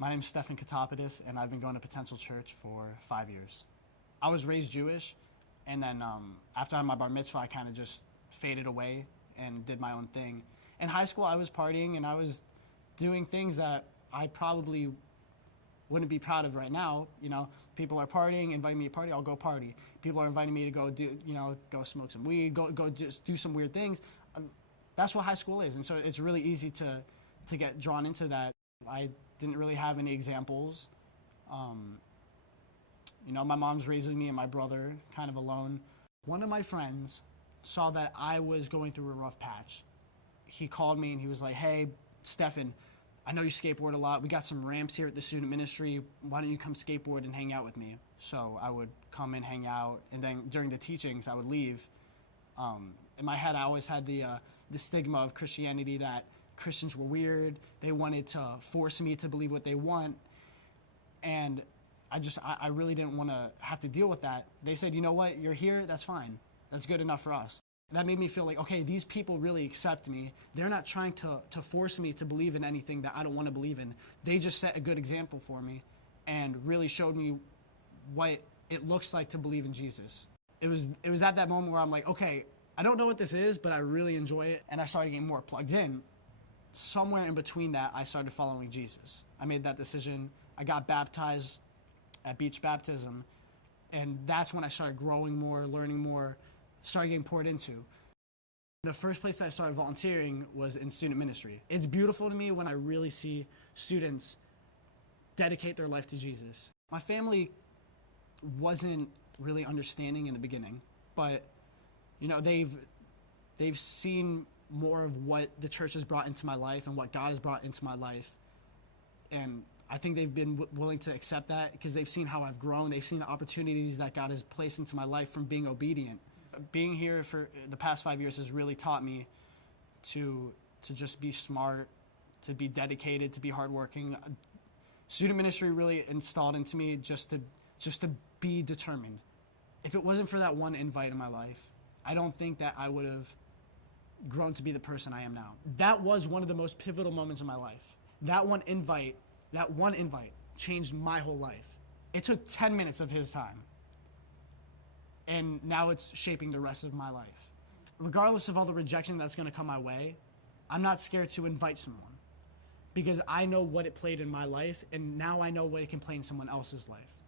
My name's Stephan K and I've been going to Potential Church for 5 years. I was raised Jewish, and then after I had my bar mitzvah, I kind of just faded away and did my own thing. In high school, I was partying and I was doing things that I probably wouldn't be proud of right now. You know, people are partying, inviting me to party, I'll go party. People are inviting me to go do, go smoke some weed, go just do some weird things. That's what high school is, and so it's really easy to get drawn into that. I didn't really have any examples. My mom's raising me and my brother kind of alone. One of my friends saw that I was going through a rough patch. He called me and he was like, "Hey, Stephan, I know you skateboard a lot. We got some ramps here at the student ministry. Why don't you come skateboard and hang out with me?" So I would come and hang out, and then during the teachings, I would leave. In my head, I always had the stigma of Christianity that Christians were weird. They wanted to force me to believe what they want, and I really didn't want to have to deal with that. They said, "You know what? You're here. That's fine. That's good enough for us." That made me feel like, okay, these people really accept me. They're not trying to force me to believe in anything that I don't want to believe in. They just set a good example for me and really showed me what it looks like to believe in Jesus. It was at that moment where I'm like, okay, I don't know what this is, but I really enjoy it, and I started getting more plugged in. Somewhere in between that, I started following Jesus. I made that decision. I got baptized at Beach Baptism, and that's when I started growing more, learning more, started getting poured into. The first place that I started volunteering was in student ministry. It's beautiful to me when I really see students dedicate their life to Jesus. My family wasn't really understanding in the beginning, but they've seen more of what the church has brought into my life and what God has brought into my life. And I think they've been willing to accept that because they've seen how I've grown. They've seen the opportunities that God has placed into my life from being obedient. Being here for the past 5 years has really taught me to just be smart, to be dedicated, to be hardworking. Student ministry really installed into me just to be determined. If it wasn't for that one invite in my life, I don't think that I would have grown to be the person I am now. That was one of the most pivotal moments in my life. That one invite changed my whole life. It took 10 minutes of his time, and now it's shaping the rest of my life. Regardless of all the rejection that's going to come my way, I'm not scared to invite someone because I know what it played in my life, and now I know what it can play in someone else's life.